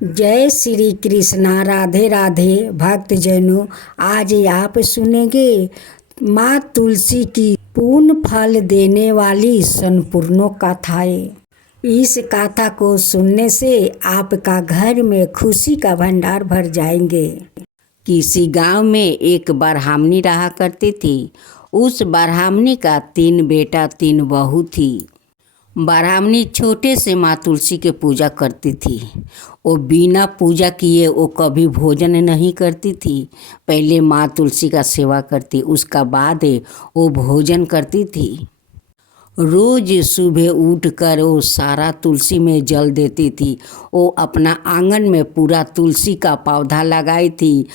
जय श्री कृष्णा। राधे राधे भक्तजनों, आज आप सुनेंगे माँ तुलसी की पूर्ण फल देने वाली संपूर्ण कथाएं। इस कथा को सुनने से आपका घर में खुशी का भंडार भर जाएंगे। किसी गांव में एक ब्राह्मणी रहा करती थी। उस ब्राह्मणी का 3 बेटा 3 बहू थी। ब्राह्मणी छोटे से माँ तुलसी के पूजा करती थी। वो बिना पूजा किए वो कभी भोजन नहीं करती थी। पहले माँ तुलसी का सेवा करती, उसका बाद वो भोजन करती थी। रोज सुबह उठकर वो सारा तुलसी में जल देती थी। वो अपना आंगन में पूरा तुलसी का पौधा लगाई थी।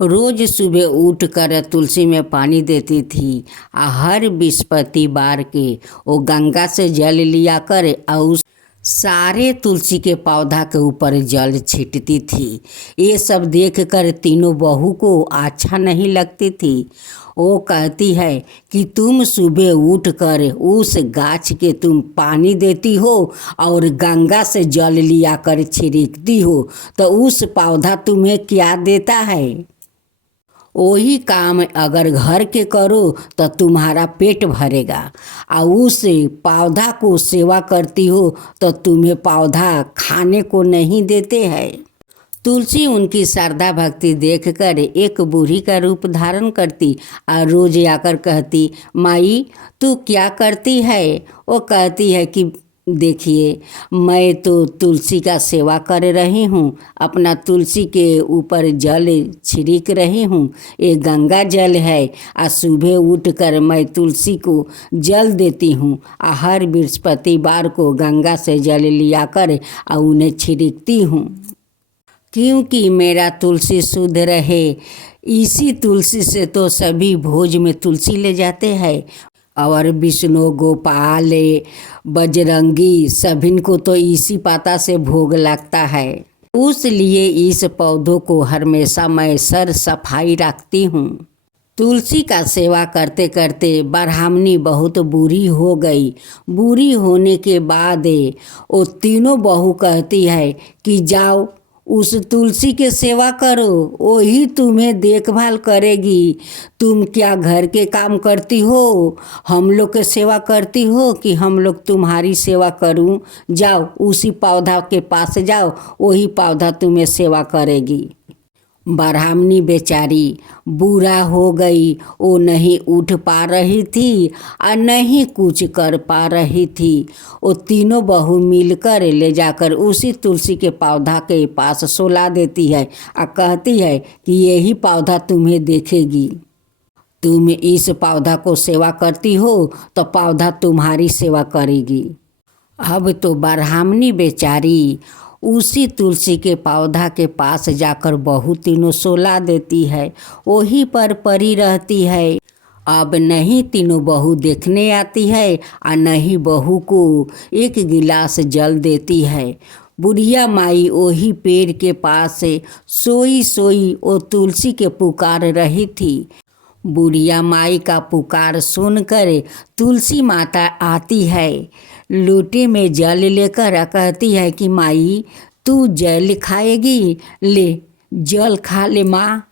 रोज सुबह उठकर तुलसी में पानी देती थी। हर बृहस्पतिवार के वो गंगा से जल लिया कर और उस सारे तुलसी के पौधा के ऊपर जल छिटती थी। ये सब देखकर तीनों बहू को अच्छा नहीं लगती थी। वो कहती है कि तुम सुबह उठकर उस गाछ के तुम पानी देती हो और गंगा से जल लिया कर छिड़कती हो, तो उस पौधा तुम्हें क्या देता है? वही काम अगर घर के करो तो तुम्हारा पेट भरेगा। और उस पौधा को सेवा करती हो तो तुम्हें पौधा खाने को नहीं देते हैं। तुलसी उनकी श्रद्धा भक्ति देखकर एक बूढ़ी का रूप धारण करती और रोज आकर कहती, माई तू क्या करती है? वो कहती है कि देखिए, मैं तो तुलसी का सेवा कर रही हूँ, अपना तुलसी के ऊपर जल छिड़क रही हूँ। ये गंगा जल है और सुबह उठकर मैं तुलसी को जल देती हूँ। हर बृहस्पतिवार को गंगा से जल लिया कर और उन्हें छिड़कती हूँ, क्योंकि मेरा तुलसी शुद्ध रहे। इसी तुलसी से तो सभी भोज में तुलसी ले जाते हैं और विष्णु, गोपाल, बजरंगी सभिन को तो इसी पाता से भोग लगता है। उसलिए इस पौधों को हमेशा मैं सर सफाई रखती हूँ। तुलसी का सेवा करते करते ब्राह्मणी बहुत बुरी हो गई। बुरी होने के बाद वो तीनों बहू कहती है कि जाओ उस तुलसी के सेवा करो, वही तुम्हें देखभाल करेगी। तुम क्या घर के काम करती हो, हम लोग के सेवा करती हो कि हम लोग तुम्हारी सेवा करूं? जाओ उसी पौधा के पास जाओ, वही पौधा तुम्हें सेवा करेगी। ब्राह्मणी बेचारी बुरा हो गई। वो नहीं उठ पा रही थी और नहीं कुछ कर पा रही थी। वो तीनों बहू मिलकर ले जाकर उसी तुलसी के पौधा के पास सुला देती है और कहती है कि यही पौधा तुम्हें देखेगी। तुम इस पौधा को सेवा करती हो तो पौधा तुम्हारी सेवा करेगी। अब तो ब्राह्मणी बेचारी उसी तुलसी के पौधा के पास जाकर बहू तीनों सुला देती है, वहीं पर पड़ी रहती है। अब नहीं तीनों बहू देखने आती है और नहीं बहू को एक गिलास जल देती है। बुढ़िया माई वही पेड़ के पास सोई सोई वो तुलसी के पुकार रही थी। बुढ़िया माई का पुकार सुनकर तुलसी माता आती है, लोटे में जल लेकर कहती है कि माई तू जल खाएगी, ले जल खा ले माँ।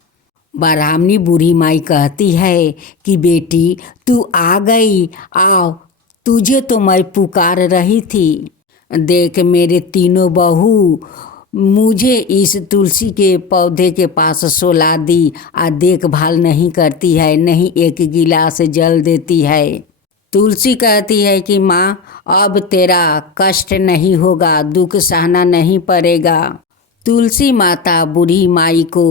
ब्राह्मणी बूढ़ी माई कहती है कि बेटी तू आ गई, आओ, तुझे तो मैं पुकार रही थी। देख मेरे तीनों बहू मुझे इस तुलसी के पौधे के पास सुला दी और देखभाल नहीं करती है, नहीं एक गिलास जल देती है। तुलसी कहती है कि माँ अब तेरा कष्ट नहीं होगा, दुख सहना नहीं पड़ेगा। तुलसी माता बूढ़ी माई को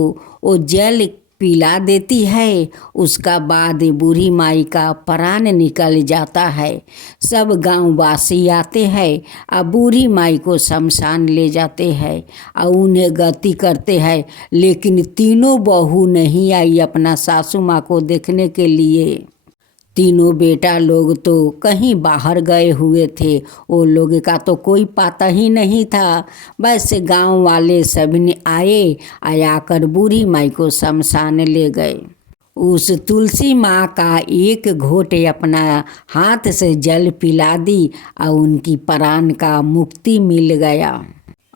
वो जल पिला देती है। उसका बाद बूढ़ी माई का प्राण निकल जाता है। सब गांववासी आते हैं और बूढ़ी माई को शमशान ले जाते हैं और उन्हें गति करते हैं। लेकिन तीनों बहू नहीं आई अपना सासू माँ को देखने के लिए। तीनों बेटा लोग तो कहीं बाहर गए हुए थे, वो लोग का तो कोई पता ही नहीं था। बस गांव वाले सभी ने आए, आकर बूढ़ी माई को शमशान ले गए। उस तुलसी माँ का एक घोट अपना हाथ से जल पिला दी और उनकी प्राण का मुक्ति मिल गया।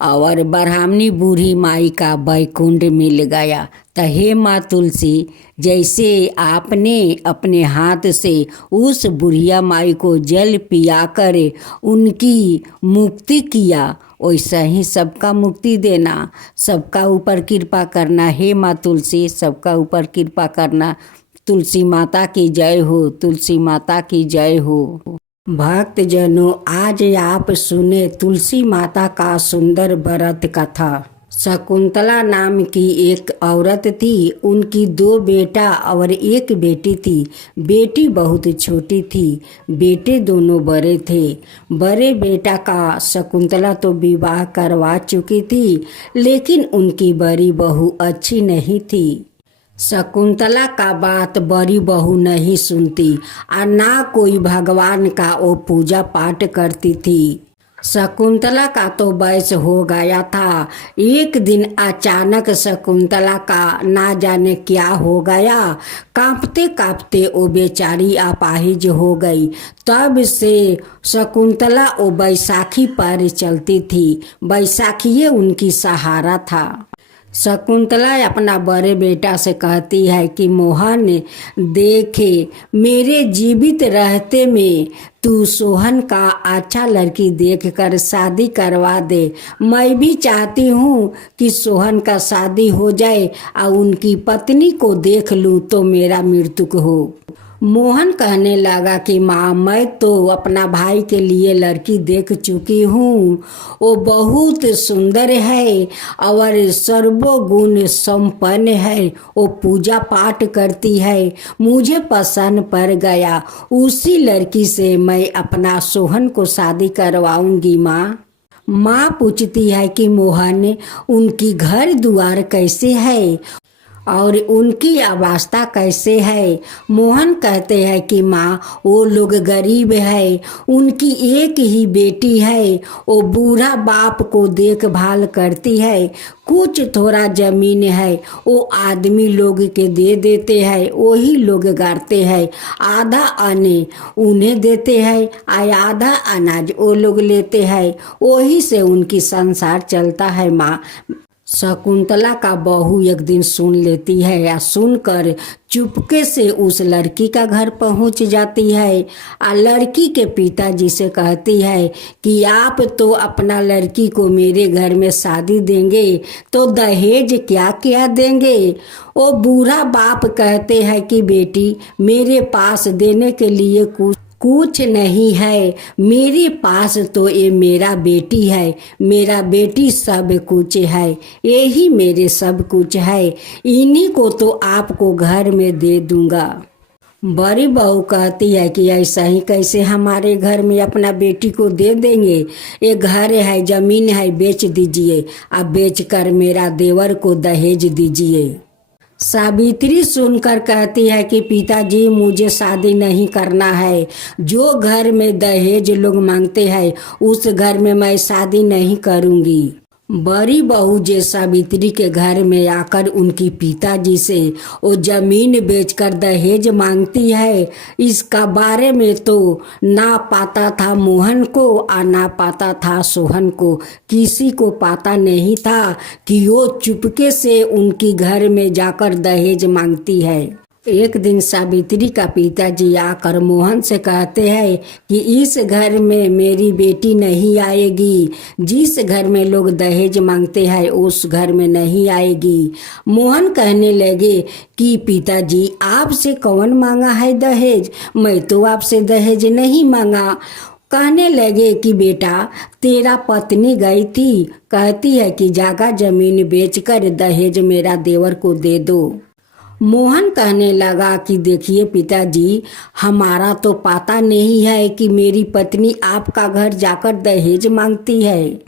और ब्राह्मणी बूढ़ी माई का बैकुंठ मिल गया। तो हे माँ तुलसी, जैसे आपने अपने हाथ से उस बुढ़िया माई को जल पिया कर उनकी मुक्ति किया, वैसा ही सबका मुक्ति देना, सबका ऊपर कृपा करना। हे माँ तुलसी, सबका ऊपर कृपा करना। तुलसी माता की जय हो, तुलसी माता की जय हो। भक्त जनों, आज आप सुने तुलसी माता का सुंदर व्रत कथा। शकुंतला नाम की एक औरत थी, उनकी 2 बेटा और 1 बेटी थी। बेटी बहुत छोटी थी, बेटे दोनों बड़े थे। बड़े बेटा का शकुंतला तो विवाह करवा चुकी थी, लेकिन उनकी बड़ी बहू अच्छी नहीं थी। शकुंतला का बात बड़ी बहू नहीं सुनती और ना कोई भगवान का वो पूजा पाठ करती थी। शकुंतला का तो वयस हो गया था। एक दिन अचानक शकुंतला का ना जाने क्या हो गया, कांपते कांपते वो बेचारी अपाहिज हो गई। तब से शकुंतला वो बैसाखी पर चलती थी, बैसाखी उनकी सहारा था। शकुंतला अपना बड़े बेटा से कहती है कि मोहन, देखे मेरे जीवित रहते में तू सोहन का अच्छा लड़की देखकर शादी करवा दे। मैं भी चाहती हूँ कि सोहन का शादी हो जाए और उनकी पत्नी को देख लूँ तो मेरा मृत्यु हो। मोहन कहने लगा कि माँ, मैं तो अपना भाई के लिए लड़की देख चुकी हूँ, वो बहुत सुंदर है और सर्वगुण संपन्न है, वो पूजा पाठ करती है, मुझे पसंद पड़ गया, उसी लड़की से मैं अपना सोहन को शादी करवाऊंगी माँ। माँ पूछती है कि मोहन, उनकी घर द्वार कैसे है और उनकी अवस्था कैसे है। मोहन कहते हैं कि माँ, वो लोग गरीब है, उनकी एक ही बेटी है, वो बूढ़ा बाप को देखभाल करती है, कुछ थोड़ा जमीन है वो आदमी लोग के दे देते हैं, वही लोग गाड़ते हैं, आधा अन्न उन्हें देते हैं और आधा अनाज वो लोग लेते हैं, वही से उनकी संसार चलता है माँ। शकुंतला का बहू एक दिन सुन लेती है या सुनकर चुपके से उस लड़की का घर पहुंच जाती है और लड़की के पिताजी से कहती है कि आप तो अपना लड़की को मेरे घर में शादी देंगे तो दहेज क्या क्या देंगे। वो बूढ़ा बाप कहते हैं कि बेटी, मेरे पास देने के लिए कुछ नहीं है, मेरे पास तो ये मेरा बेटी है, मेरा बेटी सब कुछ है, यही मेरे सब कुछ है, इन्हीं को तो आपको घर में दे दूंगा। बड़ी बहू कहती है कि ऐसा ही कैसे हमारे घर में अपना बेटी को दे देंगे, ये घर है, जमीन है, बेच दीजिए, अब बेचकर मेरा देवर को दहेज दीजिए। सावित्री सुनकर कहती है कि पिताजी, मुझे शादी नहीं करना है, जो घर में दहेज लोग मांगते हैं उस घर में मैं शादी नहीं करूंगी। बड़ी बहू जे सावित्री के घर में आकर उनकी पिताजी से वो जमीन बेचकर दहेज मांगती है, इसका बारे में तो ना पाता था मोहन को और ना पाता था सोहन को, किसी को पता नहीं था कि वो चुपके से उनकी घर में जाकर दहेज मांगती है। एक दिन सावित्री का पिताजी आकर मोहन से कहते हैं कि इस घर में मेरी बेटी नहीं आएगी, जिस घर में लोग दहेज मांगते हैं उस घर में नहीं आएगी। मोहन कहने लगे कि पिताजी, आपसे कौन मांगा है दहेज, मैं तो आपसे दहेज नहीं मांगा। कहने लगे कि बेटा, तेरा पत्नी गई थी, कहती है कि जगह जमीन बेचकर दहेज मेरा देवर को दे दो। मोहन कहने लगा कि देखिए पिताजी, हमारा तो पता नहीं है कि मेरी पत्नी आपका घर जाकर दहेज मांगती है।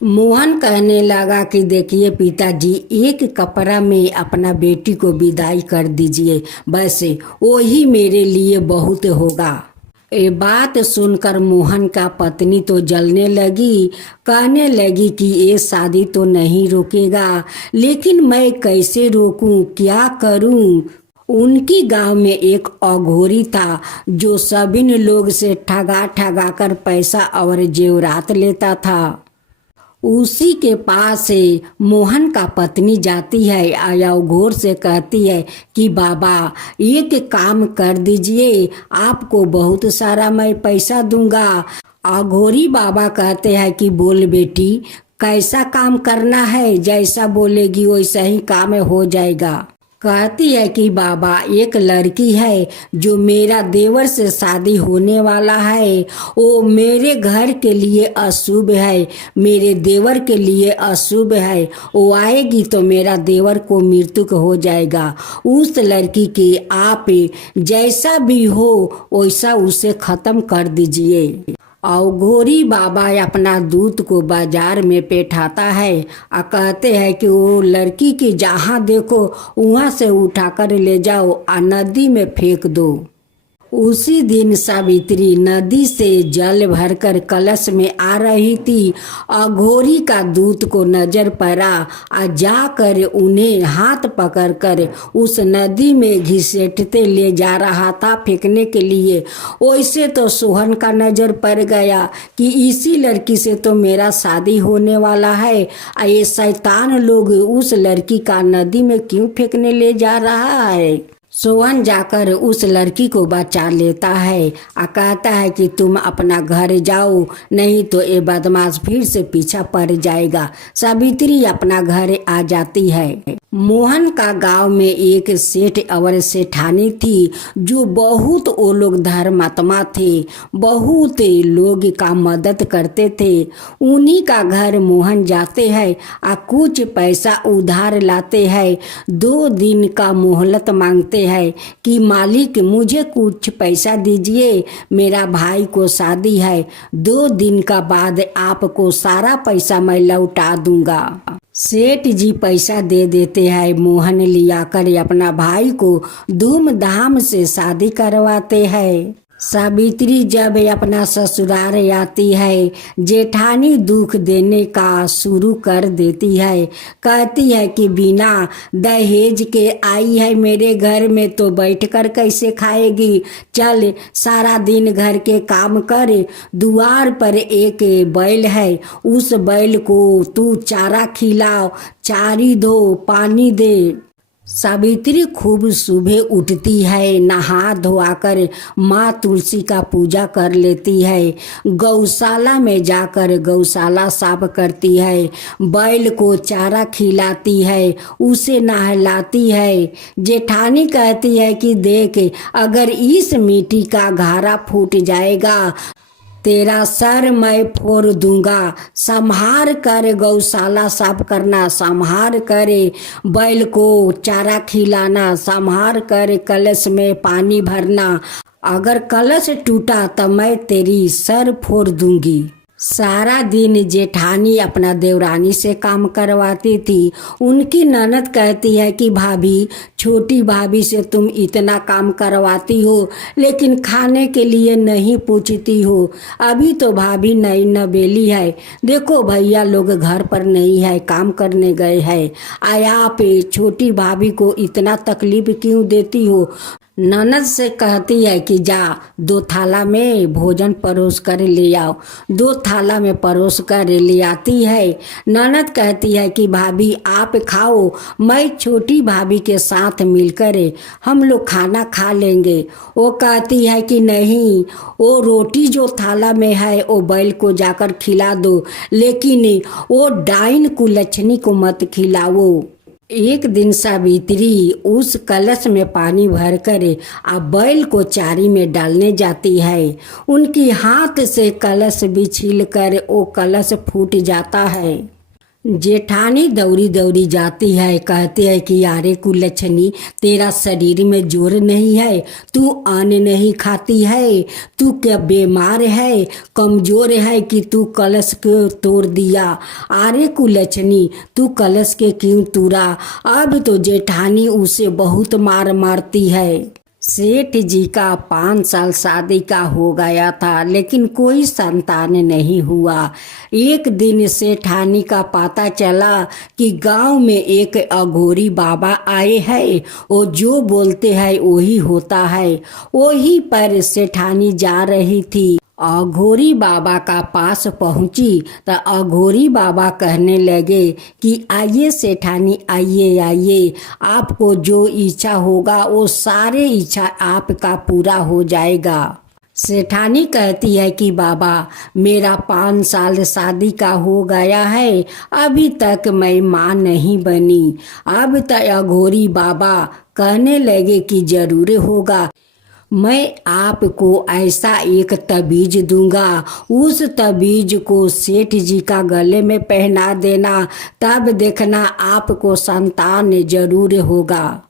मोहन कहने लगा कि देखिए पिताजी, एक कपड़ा में अपना बेटी को विदाई कर दीजिए, बस वही मेरे लिए बहुत होगा। ये बात सुनकर मोहन का पत्नी तो जलने लगी, कहने लगी कि ये शादी तो नहीं रोकेगा, लेकिन मैं कैसे रोकूं, क्या करूं। उनकी गांव में एक अघोरी था जो सभी लोग से ठगा ठगा कर पैसा और जेवरात लेता था। उसी के पास से मोहन का पत्नी जाती है आया घोर से कहती है कि बाबा एक काम कर दीजिए, आपको बहुत सारा मैं पैसा दूंगा। अघोरी बाबा कहते हैं कि बोल बेटी कैसा काम करना है, जैसा बोलेगी वैसा ही काम हो जाएगा। कहती है कि बाबा एक लड़की है जो मेरा देवर से शादी होने वाला है, वो मेरे घर के लिए अशुभ है, मेरे देवर के लिए अशुभ है, वो आएगी तो मेरा देवर को मृत्यु हो जाएगा। उस लड़की के आप जैसा भी हो वैसा उसे खत्म कर दीजिए। अघोरी बाबा अपना दूत को बाजार में बैठाता है और कहते हैं कि वो लड़की की जहाँ देखो वहाँ से उठाकर ले जाओ और नदी में फेंक दो। उसी दिन सावित्री नदी से जल भरकर कलश में आ रही थी। अघोरी का दूत को नजर पड़ा और जाकर उन्हें हाथ पकड़कर उस नदी में घसीटते ले जा रहा था फेंकने के लिए। वैसे तो सोहन का नजर पड़ गया कि इसी लड़की से तो मेरा शादी होने वाला है, और ये शैतान लोग उस लड़की का नदी में क्यों फेंकने ले जा रहा है। सोहन जाकर उस लड़की को बचा लेता है और कहता है कि तुम अपना घर जाओ, नहीं तो ये बदमाश फिर से पीछा पड़ जाएगा। सावित्री अपना घर आ जाती है। मोहन का गांव में एक सेठ और सेठानी थी जो बहुत वो लोग धर्मात्मा थे, बहुत लोग का मदद करते थे। उन्हीं का घर मोहन जाते हैं और कुछ पैसा उधार लाते हैं। 2 दिन का मोहलत मांगते हैं कि मालिक मुझे कुछ पैसा दीजिए, मेरा भाई को शादी है, 2 दिन का बाद आपको सारा पैसा मैं लौटा दूंगा। सेठ जी पैसा दे देते हैं। मोहन लिया कर अपना भाई को धूमधाम से शादी करवाते हैं। सावित्री जब अपना ससुराल आती है, जेठानी दुख देने का शुरू कर देती है। कहती है कि बिना दहेज के आई है मेरे घर में तो बैठकर कैसे खाएगी, चल सारा दिन घर के काम कर। द्वार पर एक बैल है, उस बैल को तू चारा खिलाओ, चारी दो, पानी दे। सावित्री खूब सुबह उठती है, नहा धोआकर माँ तुलसी का पूजा कर लेती है। गौशाला में जाकर गौशाला साफ करती है, बैल को चारा खिलाती है, उसे नहलाती है। जेठानी कहती है कि देख अगर इस मिट्टी का घारा फूट जाएगा तेरा सर मैं फोड़ दूंगा। संभार कर गौशाला साफ करना, संभार कर बैल को चारा खिलाना, संभार कर कलश में पानी भरना। अगर कलश टूटा तो मैं तेरी सर फोड़ दूंगी। सारा दिन जेठानी अपना देवरानी से काम करवाती थी। उनकी ननद कहती है कि भाभी, छोटी भाभी से तुम इतना काम करवाती हो लेकिन खाने के लिए नहीं पूछती हो। अभी तो भाभी नई नवेली है, देखो भैया लोग घर पर नहीं है, काम करने गए हैं, आया पे छोटी भाभी को इतना तकलीफ क्यों देती हो। ननद से कहती है कि जा 2 थाला में भोजन परोस कर ले आओ। 2 थाला में परोस कर ले आती है। ननद कहती है कि भाभी आप खाओ, मैं छोटी भाभी के साथ मिलकर हम लोग खाना खा लेंगे। वो कहती है कि नहीं, वो रोटी जो थाला में है वो बैल को जाकर खिला दो, लेकिन वो डाइन कुलच्छनी को मत खिलाओ। एक दिन सावित्री उस कलश में पानी भरकर बैल को चारी में डालने जाती है। उनकी हाथ से कलश भी छीलकर वो कलश फूट जाता है। जेठानी दौड़ी दौड़ी जाती है, कहती है कि यारे कुलच्छनी, तेरा शरीर में जोर नहीं है, तू अन्न नहीं खाती है, तू क्या बीमार है, कमजोर है कि तू कलश को तोड़ दिया। अरे कुलच्छनी, तू कलश के क्यों तोड़ा। अब तो जेठानी उसे बहुत मार मारती है। सेठ जी का 5 साल शादी का हो गया था लेकिन कोई संतान नहीं हुआ। एक दिन सेठानी का पता चला कि गांव में एक अघोरी बाबा आए हैं, वो जो बोलते हैं वही होता है। वही पर सेठानी जा रही थी। अघोरी बाबा का पास पहुंची तो अघोरी बाबा कहने लगे कि आइए सेठानी, आइए आइए, आपको जो इच्छा होगा वो सारे इच्छा आपका पूरा हो जाएगा। सेठानी कहती है कि बाबा मेरा 5 साल शादी का हो गया है, अभी तक मैं माँ नहीं बनी। अब तक अघोरी बाबा कहने लगे कि जरूर होगा, मैं आपको ऐसा एक तबीज दूंगा, उस तबीज को सेठ जी का गले में पहना देना, तब देखना आपको संतान जरूर होगा।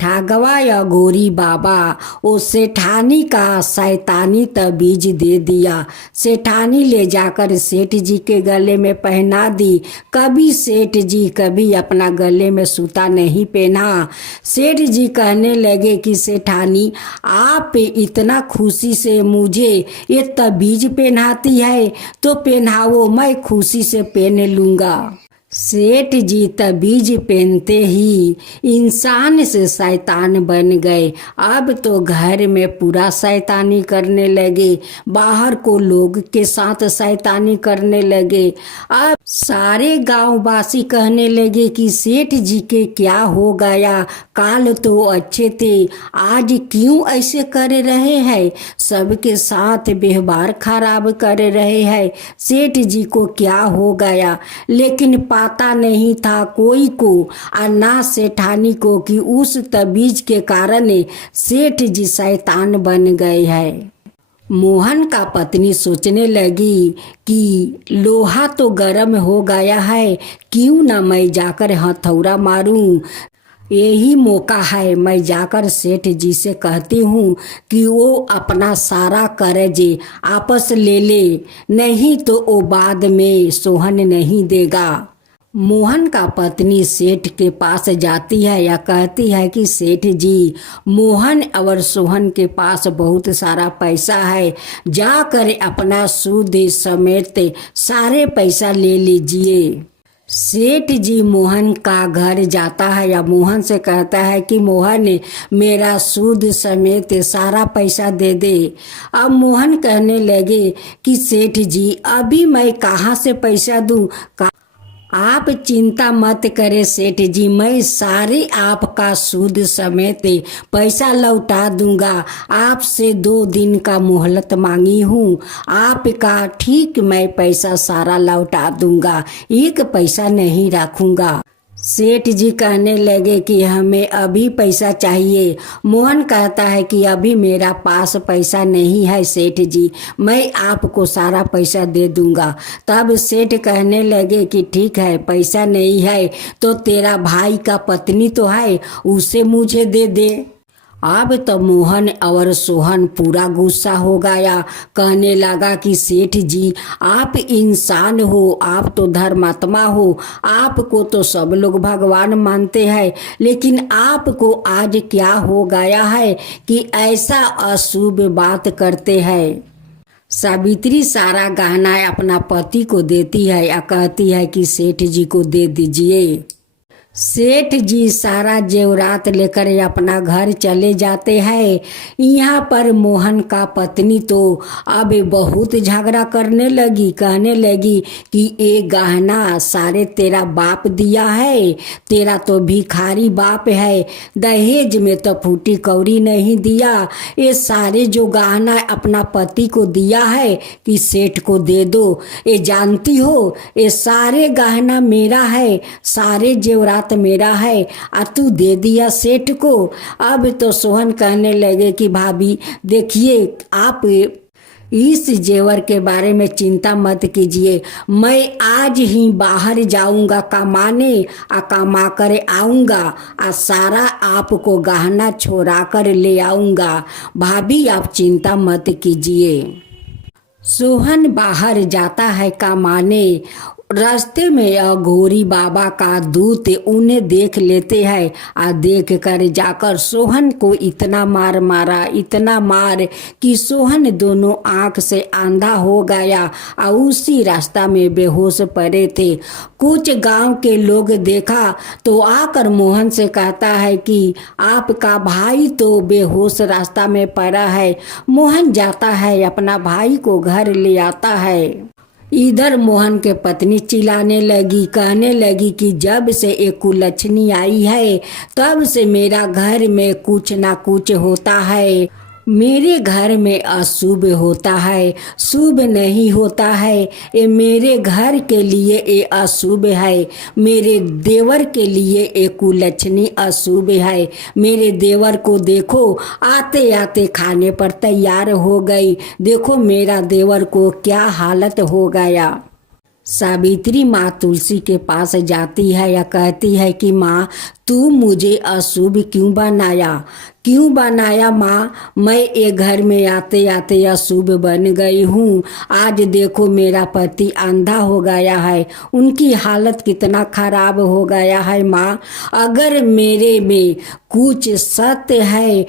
ठगवा अघोरी बाबा वो सेठानी का शैतानी तबीज दे दिया। सेठानी ले जाकर सेठ जी के गले में पहना दी। कभी सेठ जी कभी अपना गले में सूता नहीं पहना। सेठ जी कहने लगे कि सेठानी आप इतना खुशी से मुझे ये तबीज पहनाती है तो पहनाओ, मैं खुशी से पहन लूँगा। सेठ जी तबीज पहनते ही इंसान से शैतान बन गए। अब तो घर में पूरा शैतानी करने लगे, बाहर को लोग के साथ शैतानी करने लगे। अब सारे गांववासी कहने लगे कि सेठ जी के क्या हो गया, काल तो अच्छे थे, आज क्यों ऐसे कर रहे हैं, सबके साथ व्यवहार खराब कर रहे हैं, सेठ जी को क्या हो गया। लेकिन पता नहीं था कोई को और ना सेठानी को कि उस तबीज के कारण सेठ जी शैतान बन गए हैं। मोहन का पत्नी सोचने लगी कि लोहा तो गर्म हो गया है, क्यों ना मैं जाकर हथौड़ा मारूं, यही मौका है, मैं जाकर सेठ जी से कहती हूँ कि वो अपना सारा कर्ज आपस ले ले, नहीं तो वो बाद में सोहन नहीं देगा। मोहन का पत्नी सेठ के पास जाती है या कहती है कि सेठ जी मोहन और सोहन के पास बहुत सारा पैसा है, जाकर अपना सूद समेत सारे पैसा ले लीजिए। सेठ जी मोहन का घर जाता है या मोहन से कहता है कि मोहन मेरा सूद समेत सारा पैसा दे दे। अब मोहन कहने लगे कि सेठ जी अभी मैं कहाँ से पैसा दूँ, आप चिंता मत करें सेठ जी, मैं सारे आपका सूद समेत पैसा लौटा दूंगा। आपसे 2 दिन का मोहलत मांगी हूँ, आपका ठीक मैं पैसा सारा लौटा दूंगा, एक पैसा नहीं रखूंगा। सेठ जी कहने लगे कि हमें अभी पैसा चाहिए। मोहन कहता है कि अभी मेरा पास पैसा नहीं है सेठ जी, मैं आपको सारा पैसा दे दूंगा। तब सेठ कहने लगे कि ठीक है, पैसा नहीं है तो तेरा भाई का पत्नी तो है, उसे मुझे दे दे। अब तो मोहन और सोहन पूरा गुस्सा हो गया, कहने लगा कि सेठ जी आप इंसान हो, आप तो धर्मात्मा हो, आपको तो सब लोग भगवान मानते हैं, लेकिन आपको आज क्या हो गया है कि ऐसा अशुभ बात करते हैं। सावित्री सारा गहना अपना पति को देती है या कहती है कि सेठ जी को दे दीजिए। सेठ जी सारा जेवरात लेकर अपना घर चले जाते हैं। यहाँ पर मोहन का पत्नी तो अब बहुत झगड़ा करने लगी, कहने लगी कि ये गहना सारे तेरा बाप दिया है, तेरा तो भिखारी बाप है, दहेज में तो फूटी कौड़ी नहीं दिया, ये सारे जो गहना अपना पति को दिया है कि सेठ को दे दो, ये जानती हो ये सारे गहना मेरा है, सारे जेवरात मेरा है और तू दे दिया सेठ को। अब तो सोहन कहने लगे कि भाभी देखिए आप इस जेवर के बारे में चिंता मत कीजिए, मैं आज ही बाहर जाऊंगा कमाने और कमा कर आऊंगा और सारा आपको गहना छोड़ा कर ले आऊंगा, भाभी आप चिंता मत कीजिए। सोहन बाहर जाता है कमाने, रास्ते में अघोरी बाबा का दूत उन्हें देख लेते हैं। देख कर जाकर सोहन को इतना मार मारा, इतना मार कि सोहन दोनों आंख से अंधा हो गया और उसी रास्ता में बेहोश पड़े थे। कुछ गांव के लोग देखा तो आकर मोहन से कहता है कि आपका भाई तो बेहोश रास्ता में पड़ा है। मोहन जाता है, अपना भाई को घर ले आता है। इधर मोहन के पत्नी चिल्लाने लगी, कहने लगी कि जब से एक कुलच्छनी आई है तब से मेरा घर में कुछ ना कुछ होता है। मेरे घर में अशुभ होता है, शुभ नहीं होता है। ये मेरे घर के लिए ये अशुभ है, मेरे देवर के ये कुलच्छनी अशुभ है। मेरे देवर को देखो, आते आते खाने पर तैयार हो गई। देखो मेरा देवर को क्या हालत हो गया। सावित्री माँ तुलसी के पास जाती है या कहती है कि माँ तू मुझे अशुभ क्यों बनाया माँ? मैं ये घर में आते आते अशुभ बन गई हूँ। आज देखो मेरा पति अंधा हो गया है, उनकी हालत कितना खराब हो गया है माँ। अगर मेरे में कुछ सत्य है,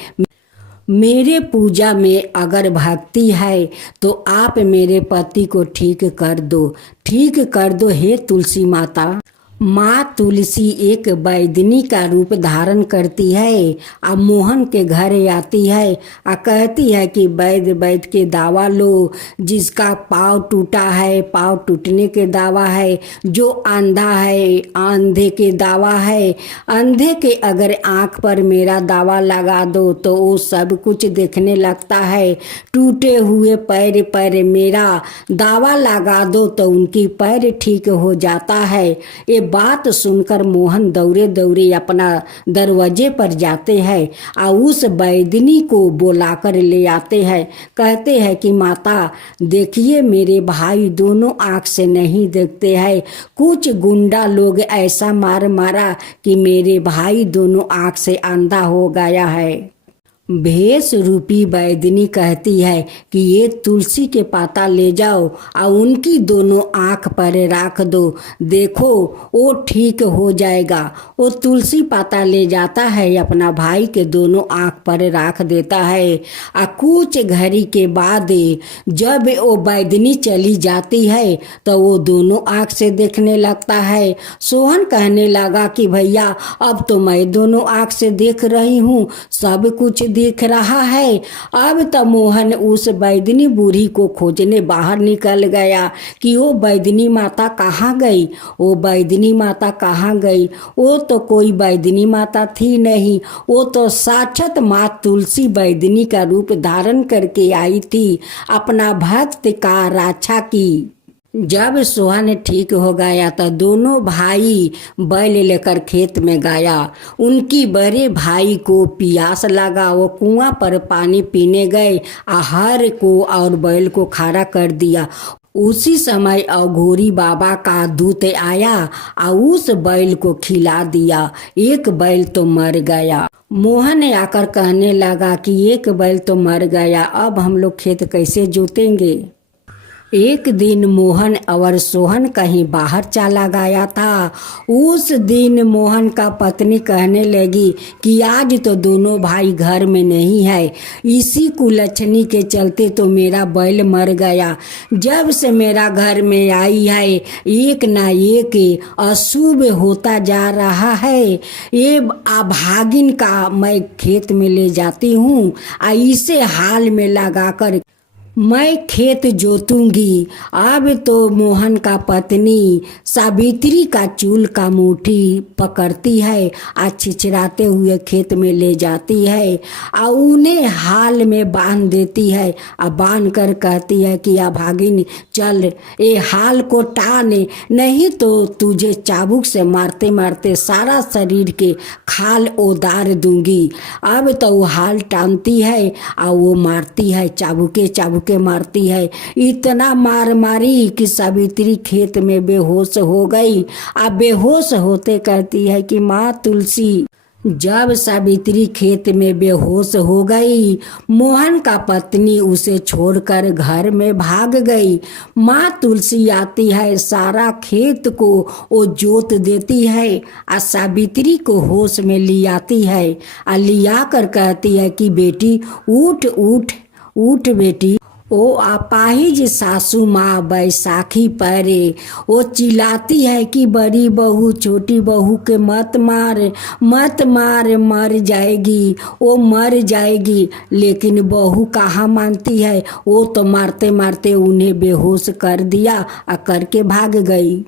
मेरे पूजा में अगर भक्ति है तो आप मेरे पति को ठीक कर दो हे तुलसी माता। माँ तुलसी एक बैदिनी का रूप धारण करती है। अब मोहन के घर आती है और कहती है कि वैद्य के दावा लो। जिसका पाँव टूटा है, पाँव टूटने के दावा है। जो अंधा है, अंधे के दावा है। अंधे के अगर आँख पर मेरा दावा लगा दो तो वो सब कुछ देखने लगता है। टूटे हुए पैर पर मेरा दावा लगा दो तो उनकी पैर ठीक हो जाता है। ये बात सुनकर मोहन दौड़े दौड़े अपना दरवाजे पर जाते हैं और उस बैदिनी को बुलाकर ले आते हैं। कहते हैं कि माता देखिए मेरे भाई दोनों आँख से नहीं देखते हैं। कुछ गुंडा लोग ऐसा मारा कि मेरे भाई दोनों आँख से अंधा हो गया है। भेष रूपी बैदिनी कहती है कि ये तुलसी के पाता ले जाओ और उनकी दोनों आँख पर रख दो, देखो वो ठीक हो जाएगा। वो तुलसी पाता ले जाता है, अपना भाई के दोनों आँख पर रख देता है। और कुछ घड़ी के बाद जब वो बैदिनी चली जाती है तो वो दोनों आँख से देखने लगता है। सोहन कहने लगा कि भैया अब तो मैं दोनों आँख से देख रही हूँ, सब कुछ दिख रहा है। अब तो मोहन उस बैदिनी बूढ़ी को खोजने बाहर निकल गया कि वो बैदिनी माता कहाँ गई, वो बैदिनी माता कहाँ गई। वो तो कोई बैदिनी माता थी नहीं, वो तो साक्षात माँ तुलसी बैदिनी का रूप धारण करके आई थी, अपना भक्त का रक्षा की। जब सोहन ठीक हो गया तो दोनों भाई बैल लेकर खेत में गया। उनकी बड़े भाई को प्यास लगा, वो कुआं पर पानी पीने गए। आहर को और बैल को खड़ा कर दिया। उसी समय अघोरी बाबा का दूत आया और उस बैल को खिला दिया। एक बैल तो मर गया। मोहन आकर कहने लगा कि एक बैल तो मर गया, अब हम लोग खेत कैसे जोतेंगे। एक दिन मोहन और सोहन कहीं बाहर चला गया था। उस दिन मोहन का पत्नी कहने लगी कि आज तो दोनों भाई घर में नहीं है, इसी कुलच्छनी के चलते तो मेरा बैल मर गया। जब से मेरा घर में आई है एक ना एक अशुभ होता जा रहा है। ये अभागिन का मैं खेत में ले जाती हूँ, इसे हाल में लगाकर मैं खेत जोतूंगी। अब तो मोहन का पत्नी सावित्री का चूल का मुट्ठी पकड़ती है और छिछराते हुए खेत में ले जाती है और उन्हें हाल में बांध देती है और बांध कर कहती है कि अभागिन चल ये हाल को टाने, नहीं तो तुझे चाबुक से मारते मारते सारा शरीर के खाल उतार दूंगी। अब तो वो हाल टानती है और वो मारती है, चाबुके मारती है। इतना मार मारी कि सावित्री खेत में बेहोश हो गई। अब बेहोश होते कहती है कि माँ तुलसी जब सावित्री खेत में बेहोश हो गई, मोहन का पत्नी उसे छोड़कर घर में भाग गई। माँ तुलसी आती है, सारा खेत को वो जोत देती है और सावित्री को होश में ले आती है और लिया कर कहती है कि बेटी उठ उठ उठ बेटी। ओ अपाहिज सासू माँ बैसाखी परे, वो चिल्लाती है कि बड़ी बहू छोटी बहू के मत मार मत मार, मर जाएगी वो मर जाएगी। लेकिन बहू कहाँ मानती है, वो तो मारते मारते उन्हें बेहोश कर दिया और करके भाग गई।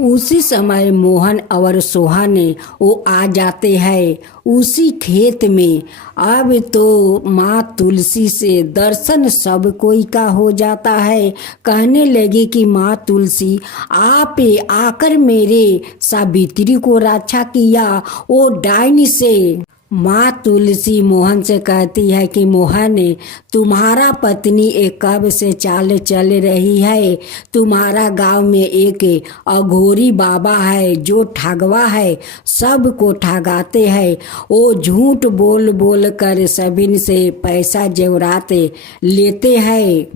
उसी समय मोहन और सोहाने वो आ जाते हैं उसी खेत में। अब तो माँ तुलसी से दर्शन सब कोई का हो जाता है। कहने लगी कि माँ तुलसी आप आकर मेरे सावित्री को रक्षा किया वो डायन से। माँ तुलसी मोहन से कहती है कि मोहन तुम्हारा पत्नी एक कब से चाल चल रही है। तुम्हारा गांव में एक अघोरी बाबा है जो ठगवा है, सबको ठगाते हैं। वो झूठ बोल बोल कर सभी से पैसा जेवराते लेते हैं।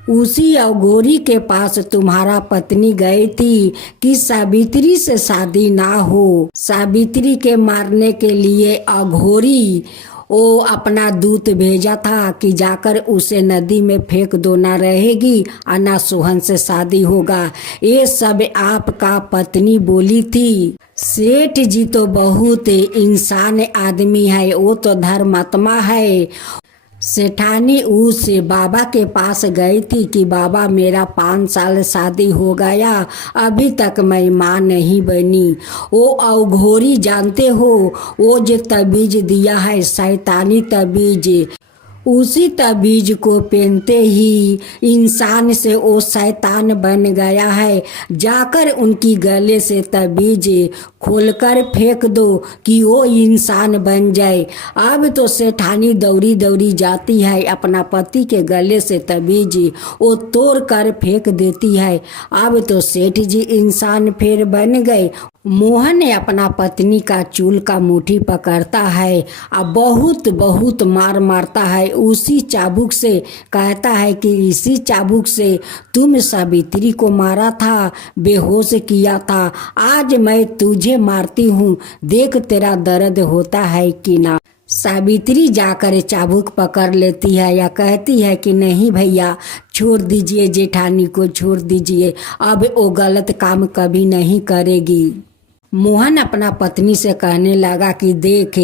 उसी अघोरी के पास तुम्हारा पत्नी गई थी कि सावित्री से शादी ना हो। सावित्री के मारने के लिए अघोरी वो अपना दूत भेजा था कि जाकर उसे नदी में फेंक दो, ना रहेगी और ना सोहन से शादी होगा। ये सब आपका पत्नी बोली थी। सेठ जी तो बहुत इंसान आदमी है, वो तो धर्मात्मा है। सेठानी उस बाबा के पास गई थी कि बाबा मेरा 5 साल शादी हो गया, अभी तक मैं माँ नहीं बनी। वो अघोरी जानते हो, वो जो तबीज दिया है शैतानी तबीज, उसी तबीज को पहनते ही इंसान से वो शैतान बन गया है। जाकर उनकी गले से तबीज खोलकर फेंक दो कि वो इंसान बन जाए। अब तो सेठानी दौड़ी दौड़ी जाती है, अपना पति के गले से तबीज वो तोड़ कर फेंक देती है। अब तो सेठ जी इंसान फिर बन गए। मोहन ने अपना पत्नी का चूल का मुट्ठी पकड़ता है और बहुत बहुत मार मारता है उसी चाबुक से। कहता है कि इसी चाबुक से तुम सावित्री को मारा था, बेहोश किया था। आज मैं तुझे मारती हूँ, देख तेरा दर्द होता है कि ना। सावित्री जाकर चाबुक पकड़ लेती है या कहती है कि नहीं भैया छोड़ दीजिए, जेठानी को छोड़ दीजिए, अब वो गलत काम कभी नहीं करेगी। मोहन अपना पत्नी से कहने लगा कि देख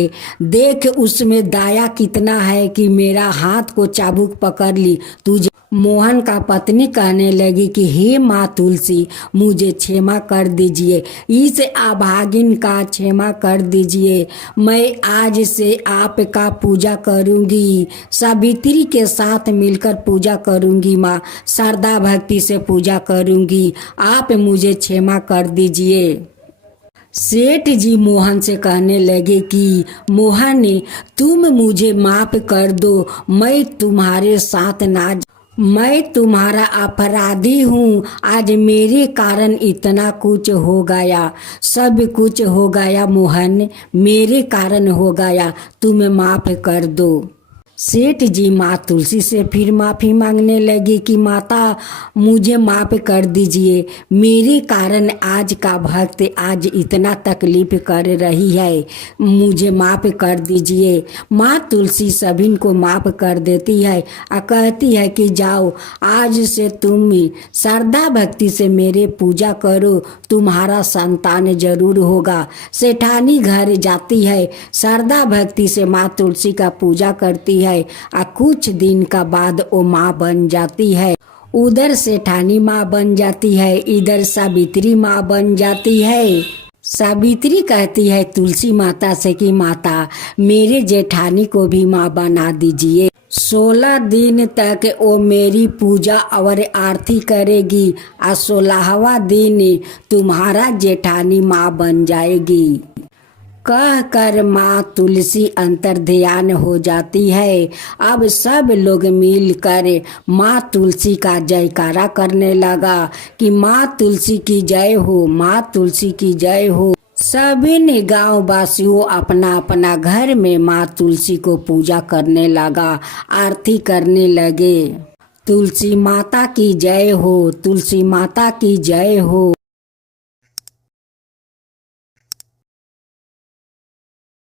देख उसमें दाया कितना है कि मेरा हाथ को चाबुक पकड़ ली तुझे। मोहन का पत्नी कहने लगी कि हे माँ तुलसी मुझे क्षमा कर दीजिए, इस अभागिन का क्षमा कर दीजिए। मैं आज से आपका पूजा करूँगी, सावित्री के साथ मिलकर पूजा करूँगी, माँ श्रद्धा भक्ति से पूजा करूँगी, आप मुझे क्षमा कर दीजिए। सेठ जी मोहन से कहने लगे कि मोहन तुम मुझे माफ कर दो, मैं तुम्हारे साथ ना, मैं तुम्हारा अपराधी हूँ। आज मेरे कारण इतना कुछ हो गया, सब कुछ हो गया मोहन, मेरे कारण हो गया, तुम्हें माफ कर दो। सेठ जी माँ तुलसी से फिर माफ़ी मांगने लगी कि माता मुझे माफ़ कर दीजिए, मेरे कारण आज का भक्त आज इतना तकलीफ कर रही है, मुझे माफ़ कर दीजिए। माँ तुलसी सभी को माफ़ कर देती है और कहती है कि जाओ आज से तुम श्रद्धा भक्ति से मेरे पूजा करो, तुम्हारा संतान जरूर होगा। सेठानी घर जाती है, श्रद्धा भक्ति से माँ तुलसी का पूजा करती है और कुछ दिन का बाद वो माँ बन जाती है। उधर सेठानी माँ बन जाती है, इधर सावित्री माँ बन जाती है। सावित्री कहती है तुलसी माता से कि माता मेरे जेठानी को भी माँ बना दीजिए। 16 दिन तक वो मेरी पूजा और आरती करेगी और 16वां दिन तुम्हारा जेठानी माँ बन जाएगी। कह कर माँ तुलसी अंतर ध्यान हो जाती है। अब सब लोग मिलकर माँ तुलसी का जयकारा करने लगा कि माँ तुलसी की जय हो, माँ तुलसी की जय हो। सभी गांव वासियों अपना अपना घर में माँ तुलसी को पूजा करने लगा, आरती करने लगे। तुलसी माता की जय हो, तुलसी माता की जय हो।